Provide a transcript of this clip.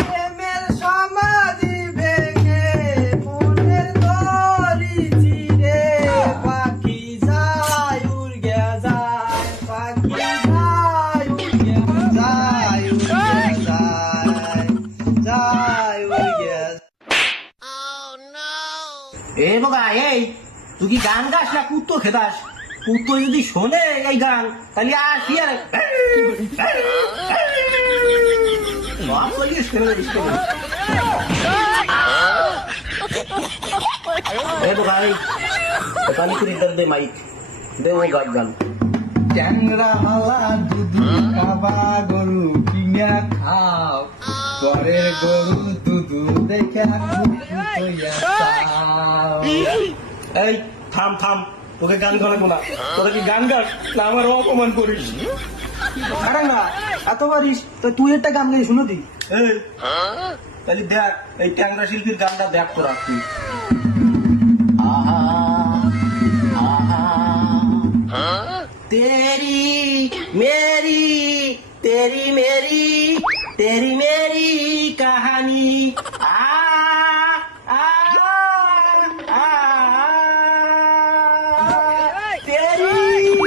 প্রেমের সমাধি ভেঙে মনের তরি চিরে পাখি যায় উড়ে যায়, পাখি যায় উড়ে যায়, উড়ে যায়, যায় উড়ে যায়। এ বাবা, এই তুই কি গান গাস না কুত্তো খেদাস? কুত্তো যদি শোনে এই গান তাহলে আর কি আর দে মাইক দে ও গান গান ট্যাংরা হালা দুধু খাবা গরু কিনা খাও, ঘরের গরু দুধু দেখে এই থাম থাম, তোকে গান গানাবো না। তোরা কি গান গাস না আমার অপমান করিস? আরে না এত পারিস তো তুই একটা গান গাই শুনো দি। এই তাহলে দেখ এই ট্যাংরা শিল্পীর গানটা দেখ তোরা তুই। तेरी मेरी तेरी मेरी तेरी मेरी कहानी